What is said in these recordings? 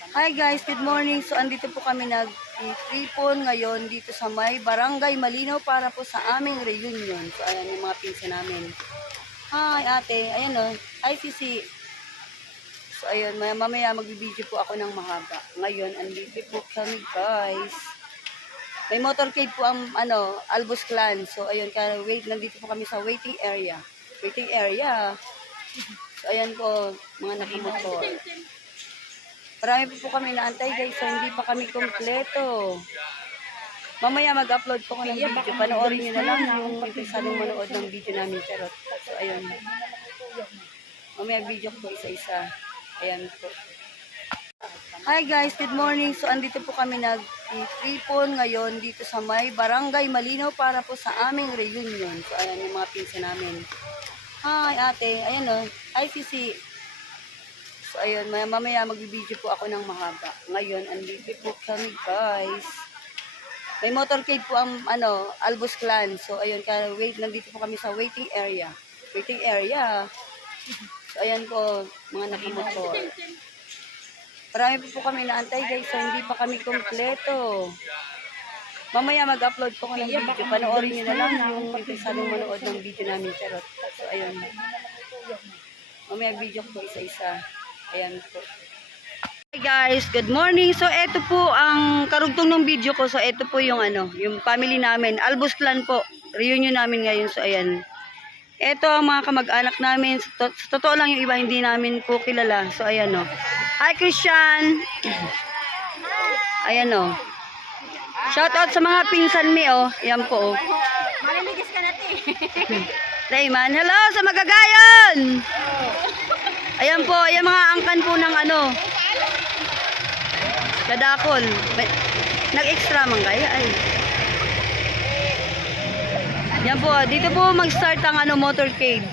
Hi guys, good morning. So andito po kami nag-tripon ngayon dito sa may Barangay Malinaw para po sa aming reunion. So ayan yung mga pinsan namin. Hi ate, ayan o. Hi Sisi. So ayun, mamaya magbibideo po ako ng mahaba. Ngayon andito po kami guys. May motorcade po ang Albus Clan. So ayun, nandito po kami sa waiting area. Waiting area. So ayan po, mga nakamotor. Marami po kami naantay guys, so hindi pa kami kompleto. Mamaya mag-upload po ko ng video. Panoorin nyo na lang yung interesadong manood ng video namin. Charot. So, ayun. Mamaya video ko isa-isa. Ayan po. Hi guys, good morning. So, andito po kami nag-tripon ngayon dito sa may Barangay Malinaw para po sa aming reunion. So, ayan yung mga pinsan namin. Hi ate, ayan o. Hi Sisi. So, ayun, mamaya magbibideo po ako ng mahaba. Ngayon, andito po kami, guys. May motorcade po ang, Albus Clan. So, ayun, nandito po kami sa waiting area. Waiting area. So, ayan po, mga nakamotor. Marami po kami naantay, guys. So, hindi pa kami kompleto. Mamaya mag-upload po ko ng video. Panoorin nyo na lang yung interesadong manood ng video namin. Charot. So, ayun. Mamaya video ko isa-isa. Ayan po. Hi guys, good morning. So ito po ang karugtong ng video ko. So ito po yung yung family namin, Albus Clan po. Reunion namin ngayon. So ayan. Ito ang mga kamag-anak namin. Sa totoo lang yung iba hindi namin po kilala. So ayan o. Hi Christian. Ayan o. Shout out sa mga pinsan mi o. Ayan po o. Malimigis ka natin. Rayman, hello sa Magagayon. Ayan po, ayan mga angkan po ng Kadakol. Nag-extra man kaya ay. Yan po, dito po mag-start ang motorcade.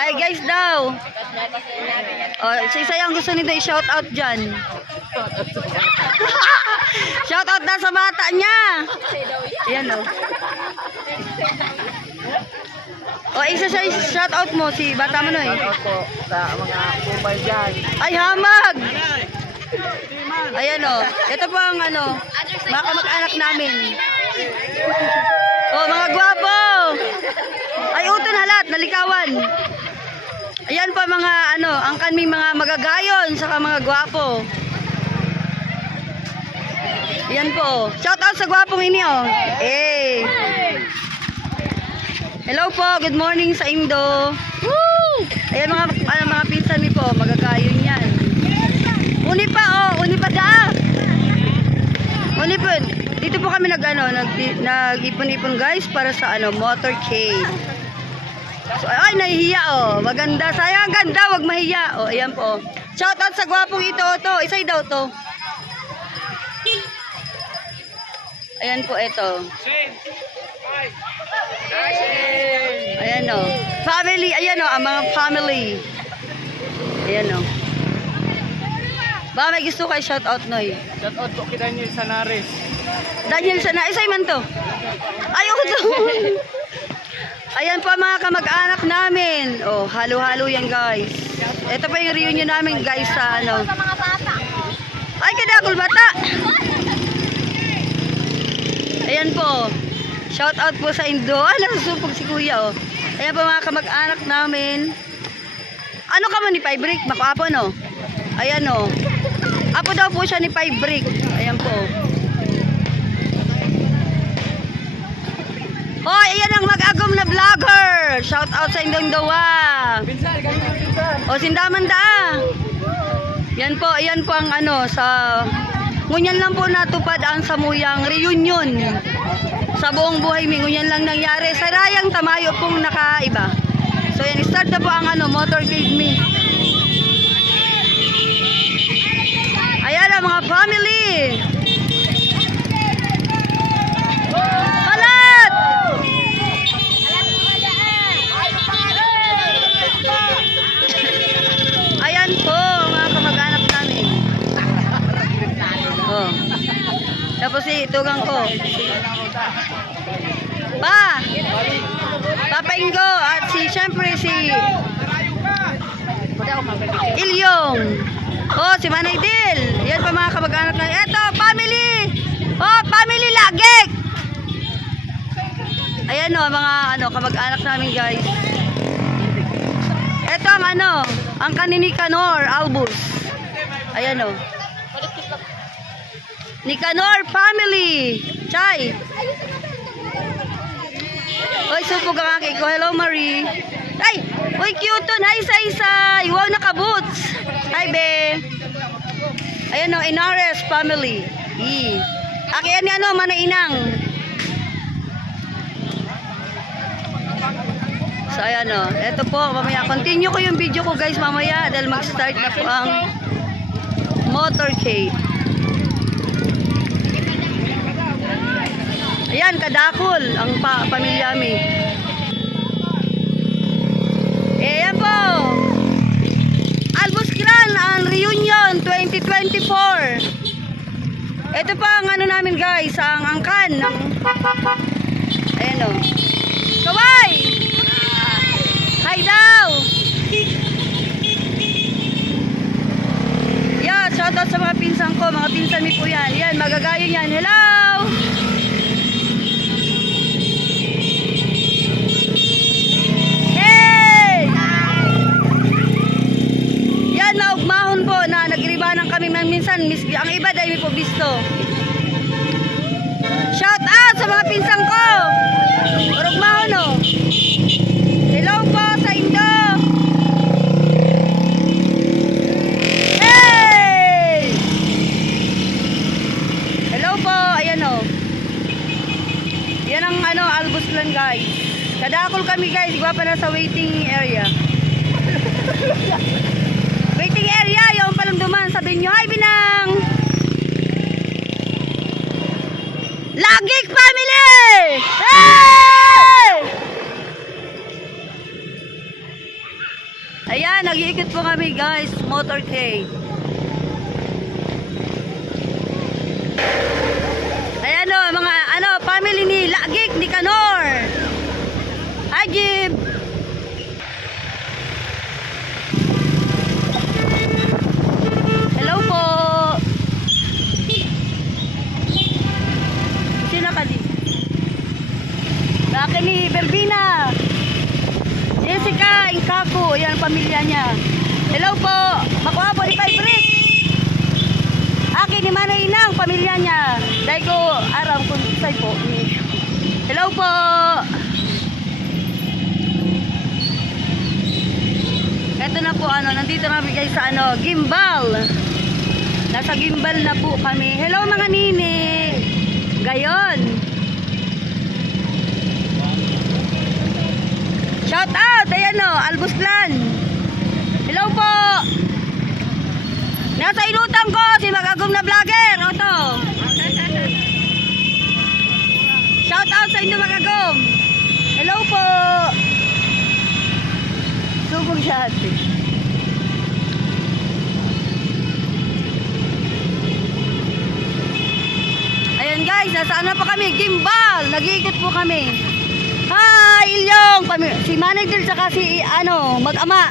Ay guys daw. Oh, isa yung gusto nito i-shout out diyan. Shout out na sa bata niya. Ayan oh. O, isa sa shout out mo si bata mo noy. Shout out po sa mga kumay dyan. Ay, hamag! Ayan o. Ito po ang mga kamag-anak namin. O, mga gwapo! Ay, uton halat, nalikawan. Ayan po mga ang kaming mga magagayon, saka mga gwapo. Ayan po. Shout out sa gwapong ini o. Eh. Hello po, good morning sa Indo. Woo! Ayan mga pinsan ni po, magagayon yan. Uni pa uni pa da. Uni po, dito po kami nag-ipon-ipon guys para sa motorcade. So, ay nahihiya maganda, sayang ganda, wag mahiya. Ayan po. Shout out sa gwapong ito, isay daw to. Ayan po ito. Ayan o. Family, ayan o, ang mga family. Ayan o. Ba, may gusto kayo shout out noy. Shout out po kay Daniel Sanares. Daniel Sanares, isay man to. Ayaw to. Ayan po mga kamag-anak namin. Oh, halo-halo yan guys. Ito pa yung reunion namin guys sa Sa mga bata. Ay, kadakol bata. Ayan po. Shout out po sa Indo. Ay, nasusupog si kuya oh. Ayan po mga kamag-anak namin. Ano ka mo ni Paybrick? Bako apo no? Ayan oh. Apo daw po siya ni Paybrick. Ayan po. Hoy, ayan ang mag-agom na vlogger. Shout out sa Indong Dawa. Pinsan, ganyan pinsan. O, sindaman da. Yan po, ayan po ang sa ngunyan lang po natupad ang Samuyang reunion. Sa buong buhay mi, ngunyan lang nangyari. Sarayang tamayo pong nakaiba. So yan, start na po ang motorcade mi. Ayan ang mga family. Palat! Ayan po, mga kamag-anak namin. Oh. Tapos si tugang ko. Papa Ingo at syempre si Ilyong. Oh, si Manay Dil. Yan pa mga kamag-anak na. Eto, family. Oh, family lagik. Ayan o, mga kamag-anak namin guys. Eto ang ang kanini Nicanor Albus. Ayan o. Nicanor family. Chay. Oy, supog ang aking ko. Hello, Marie. Ay, uy, cute to. Hi, Say-Say. Wow, naka-boots. Hi, be. Ayan o, Inares family. Aki, yan Manainang. So, ayan o. Ito po, mamaya. Continue ko yung video ko, guys, mamaya. Dahil mag-start na po ang motorcade. Ayan, kadakol ang pamilya mi. Ayan po. Albus Clan ang reunion 2024. Ito pa ang namin guys, ang angkan ng ayan o. Kaway! Hi daw! Yan, shoutout sa mga pinsan ko. Mga pinsan mi po yan. Yan, magagayo yan. Hello! Naugmahon po na nagribanan kami minsan ang iba dahil may po bisto. Shout out sa mga pinsang ko. Urugmahon o. Hello po sa Indo. Hey! Hello po. Ayan o. Yan ang Albus Clan guys. Kadakol kami guys. Iba pa na sa waiting area. Waiting area, yung palumduman. Sabihin nyo, hi Binang! Lagik family! Hey! Ayan, nag-iikot po kami guys, motorcade. Ayan o, mga family ni Lagik, ni Nicanor. Hi Jib! Akin ni Belvina, Jessica, Inkaku, yan ang pamilya niya. Hello po, makuha po ni Favorite. Akin ni Manay Inang, pamilya niya. Dahil ko, aram kung say po. Hello po. Ito na po, nandito na guys sa gimbal. Nasa gimbal na po kami. Hello mga nini. Gayon. Shout out, ayan o, Albus Clan. Hello po. Nasa inutang ko, si Magagong na vlogger. Oto. Shout out sa inyo Magagong. Hello po. Subog siya ate. Ayan guys, nasaan na pa kami? Gimbal. Nag-iikot po kami. Hi, Ilyong! Si Manay Dil saka si mag-ama.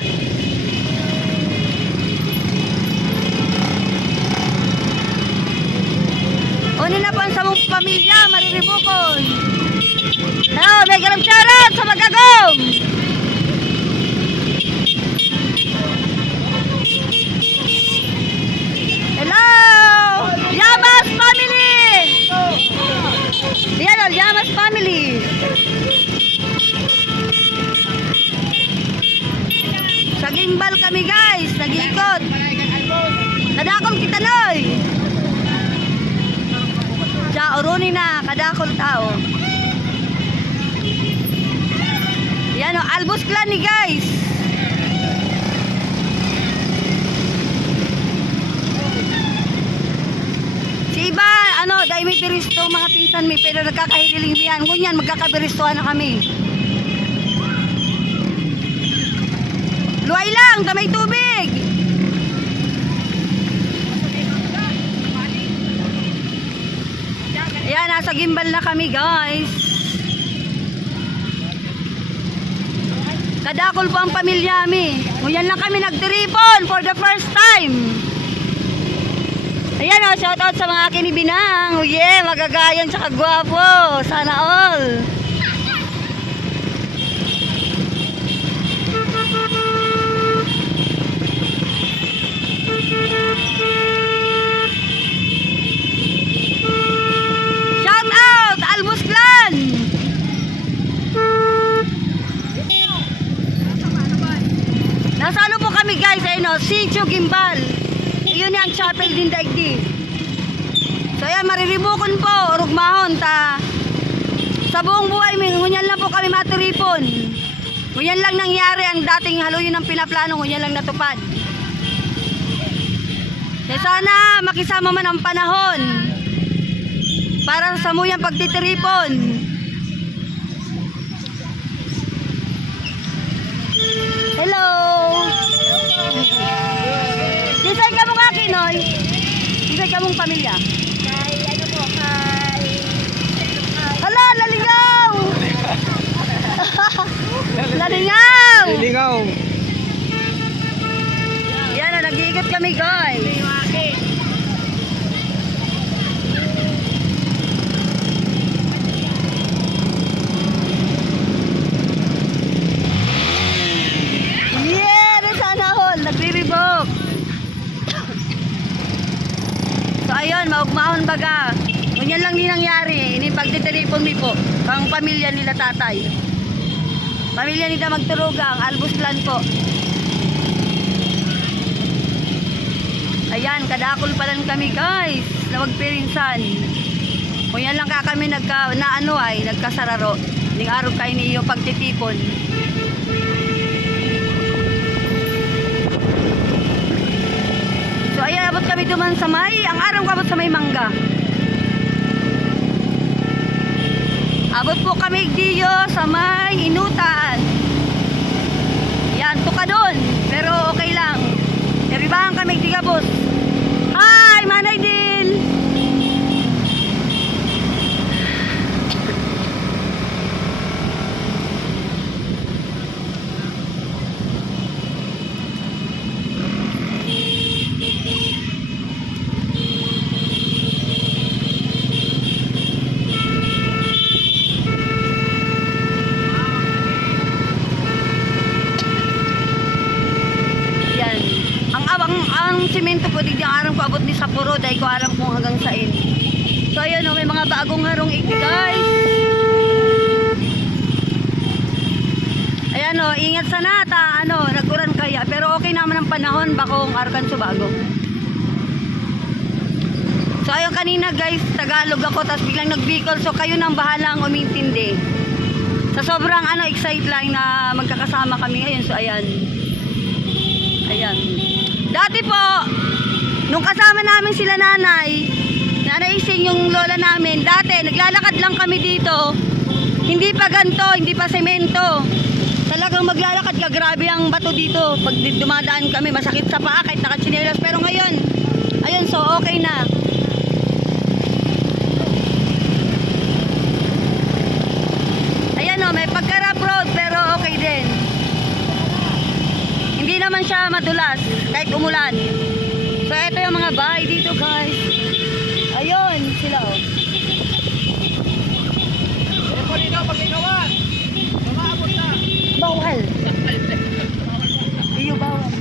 Unin na po ang samong pamilya, mariribukon. Hello, may garam shoutout sa Magagong! Hello! Yamas family! Yan o, Yamas family! Sa gimbal kami guys, nag-iikot. Kadakol kita noy. Siya, uruni na, kadakol tao. Yan o, Albus Clan ni guys. Si iba, dahil may biristo mga pinsan mi, pero nagkakahililing miyan. Ngunyan, magkakabiristohan na kami. Luway lang, damay tubig. Ayan, nasa gimbal na kami guys. Kadakol po ang pamilya mi. Ngayon lang kami nagtiripon for the first time. shoutout sa mga kinibinang. Oh yeah, magagayan tsaka gwapo. Sana all. Shout out, Almuslan! Nasa ano po kami guys, ayun o, Sitio Gimbal. Iyon ang chapel din daigdi. So ayan, mariribukon po, rugmahon ta. Sa buong buhay, ngunyan lang po kami maturipon. Ngunyan lang nangyari ang dating haluyin ng pinaplano, ngunyan lang natupad. Kaya sana makisama man ang panahon para sa muyang pagtitiripon. Hello! Disay ka mong akin, Noy? Disay ka mong pamilya? Kay ano po, kay... Hala, lalingaw! Lalingaw! Lilingaw. Yan na, nag-iikot kami, guys. Yeah, sana all, nagre-revoke. So ayun, maugmahon baga. Ganyan lang din nangyari. Ini pagtitiripon mi po. Pang pamilya nila tatay. Pamilya nila magturugang, Albuslan po. Ayan, kadakol pa lang kami guys. Na magpirinsan. Ganyan lang ka kami nagkasararo. Ning araw kayo niyo pagtitipon. So ayan, abot kami duman sa may, ang araw abot sa may mangga. Abot po kami diyo sa may inutan. Yan, tuka doon. Pero okay lang. Naribahan kami digabos. Hi, Manay Dil! Yan. Ang simento po, di ang aram ko abot ni Sapuro, dahil ko aram kung hanggang sain. So ayan o, may mga bagong harong iki guys. Ayan o, ingat sana ta, naguran kaya. Pero okay naman ang panahon, bakong arkan so bago. So ayun kanina guys, Tagalog ako, tapos biglang nag-Bicol. So kayo nang bahalang umintindi. Sa sobrang excite lang na magkakasama kami ngayon. So ayan. Ayan. Dati po, nung kasama namin sila nanay Ising yung lola namin, dati naglalakad lang kami dito. Hindi pa ganto, hindi pa semento. Talagang maglalakad ka, grabe ang bato dito. Pag dumadaan kami, masakit sa paa kahit nakatsinelas. Pero ngayon, ayun, so okay na. Ayan o, may pagka-rough road pero okay din. Hindi naman siya madulas kahit umulan. So ito yung mga bahay dito guys. Ayun sila o. Bawal. Iyo bawal.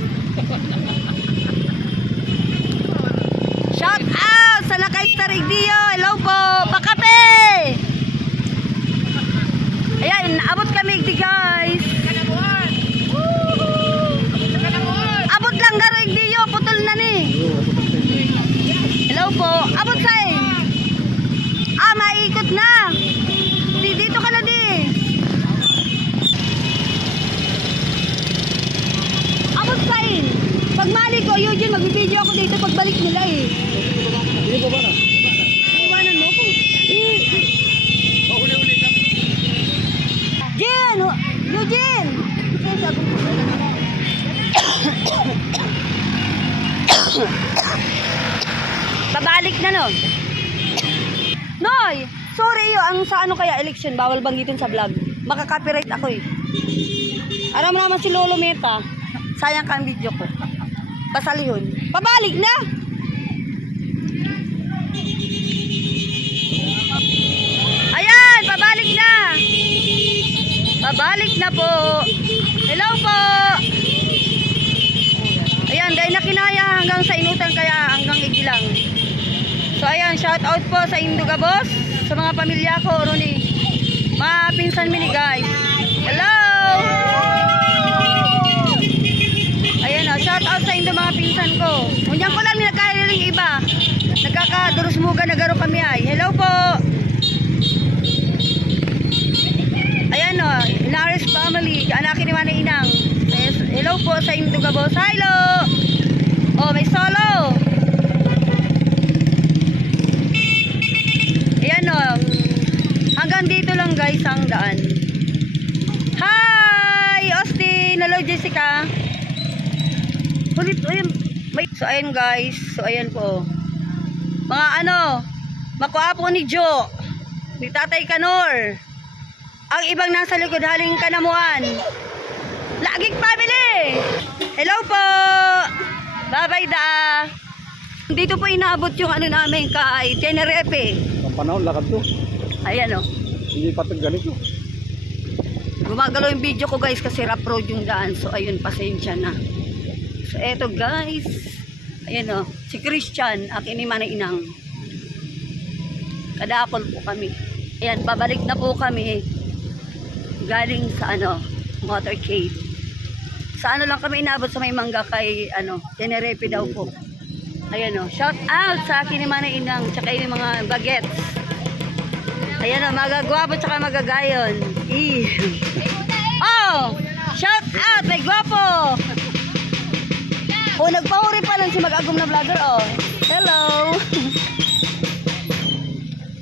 Shout out sa Nakaistarigdio. Hello po. Pakape. Ayan, abot kami di guys. Abot lang daro igdiyo, putol na ni. Hello po. Abot say. Maikot na. Dito ka na di. Abot say. Pag mali ko, Eugene, magbibideo ako dito pagbalik nila eh. Hindi ko ba na? Iwanan mo ko. Uli-uli kami. Jen! Eugene! Babalik na no. Noy! Sorry ang sa ano kaya election, bawal banggitin sa vlog. Makaka-copyright ako eh. Alam mo naman si Lolo Meta. Sayang ka ang video ko. Pasalihon. Pabalik na! po. Hello po. Ayan, dahil nakinaya hanggang sa inutan kaya hanggang igilang. So ayan, shout out po sa Induga Boss, sa mga pamilya ko, Roni. Mga pinsan mini guys. Hello! Ayan o, shout out sa Indo mga pinsan ko. Unyan ko lang nagkahililing iba. Nagkakadurusmuga na garo kami ay. Hello po! Ayan o, Inaris family, kaanakin ni Manay Inang. Hello po sa Induga Boss. Hello! Oh, may solo! Ayan o, hanggang dito lang guys ang daan. Hi! Austin! Hello Jessica! Ulit, ayun. So ayan guys, so ayan po. Mga makuapo ni Jo, ni Tatay Kanor. Ang ibang nasa likod haling kanamuan. Laging family! Hello po! Bye-bye da! Dito po inaabot yung namin kay Tenerife. Ang panahon, lakad to. Ayan o. Hindi pa ganito. Gumagalaw yung video ko guys kasi rough road yung daan. So ayun, pasensya na. So eto guys. Ayan o. Si Christian, akin ni Manay Inang. Kadakol po kami. Ayan, babalik na po kami. Galing sa motorcade. Sa lang kami inabot sa may mangga kay Tenerife daw po. Ayan o. Shout out sa akin ni Manay Inang. Tsaka yung mga bagets. Ayan o, magagwapo tsaka magagayon. Oh! Shout out! May gwapo! Oh, nagpahuri pa lang si mag-agom na vlogger, oh. Hello!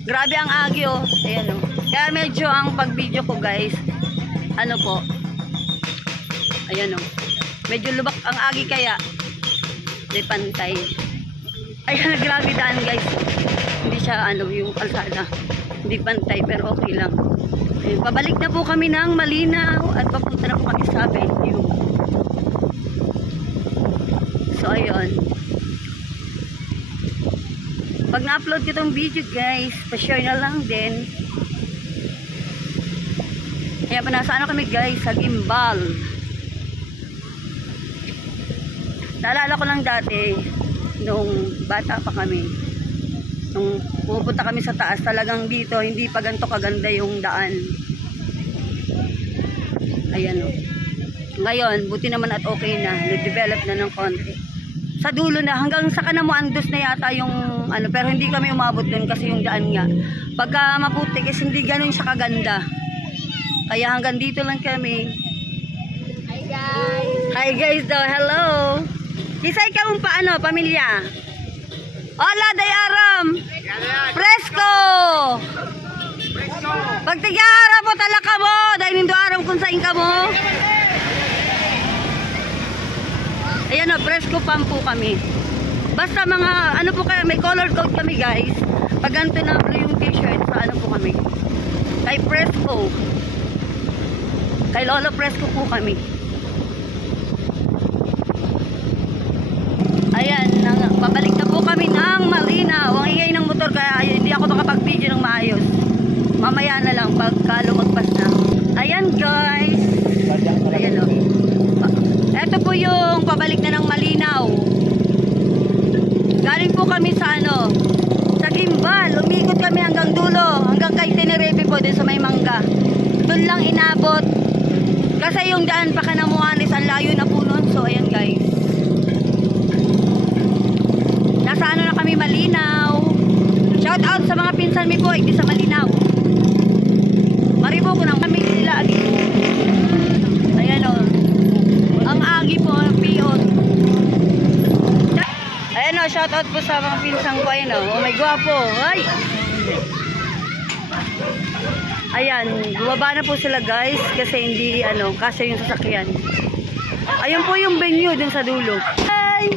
Grabe ang agi, oh. Ayan, oh. Kaya medyo ang pag-video ko, guys, ayan, oh. Medyo lubak ang agi kaya. Di pantay. Ayan, grabe daan, guys. Hindi siya, yung kalsada. Hindi pantay, pero okay lang. Ayan, pabalik na po kami ng Malinaw at papunta na po kami sa venue. So, ayun. Pag na-upload ko itong video, guys, pa-share na lang din. Kaya pa nasa kami, guys, sa gimbal. Naalala ko lang dati, nung bata pa kami, nung pupunta kami sa taas, talagang dito, hindi pa ganito kaganda yung daan. Ayan o. Ngayon, buti naman at okay na, nag-develop na ng konti. Sa dulo na, hanggang sa Kanamuandos na yata yung pero hindi kami umabot dun kasi yung daan nga. Pagka maputi kasi hindi ganun siya kaganda. Kaya hanggang dito lang kami. Hi guys! Hi guys daw, hello! Isay ka mong pamilya? Hola, Dayaram! Presko! Pag tigara po talaka mo, dahil nindo aram kung saan ka mo. Ayan o, Presko pump po kami. Basta mga, po kayo, may color code kami guys. Pag ganito na yung t-shirt, sa po kami. Kay Presko. Kay Lolo Presko po kami. Ayan, pabalik na po kami ng Malinaw. Ang ingay ng motor kaya hindi ako makapag-video ng maayos. Mamaya na lang pagka lumagpas na. Ayan guys. Ayan o. Ito po yung pabalik na ng Malinaw. Galing po kami sa sa Gimbal. Umikot kami hanggang dulo. Hanggang kay Tenerife po din sa may mangga. Doon lang inabot. Kasi yung daan pa Kanamuanes, ang layo na po nun. So ayan guys. Nasa na kami Malinaw. Shout out sa mga pinsan mi po, hindi sa Malinaw. Maribo ko nang kami nila agi. Ayan o. Ang agi po, piot. Ayan o, shout out po sa mga pinsan ko. Ayan o, oh my gwapo. Ay! Ayan, bumaba na po sila guys. Kasi hindi, kasi yung sasakyan. Ayun po yung venue dun sa dulo. Hi!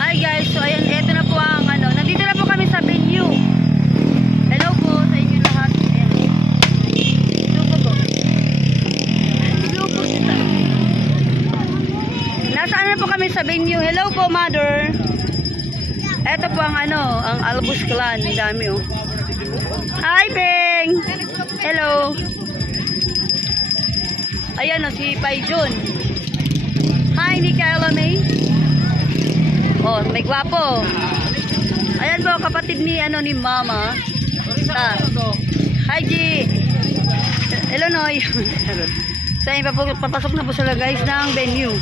Hi guys, so ayan, eto na po ang nandito na po kami sa venue. Hello po sa inyo lahat. Ayan. Lupo po. Lupo sila. Nasaan na po kami sa venue. Hello po, mother. Eto po ang ang Albus Clan. Dami oh. Hi, Beng. Hello. Ayan o, si Pai Jun. Hi, Nicaela May. Oh, may gwapo. Ayan po, kapatid ni, ni Mama. Hi, G. Illinois. So, ayun, papasok na po sila guys ng venue.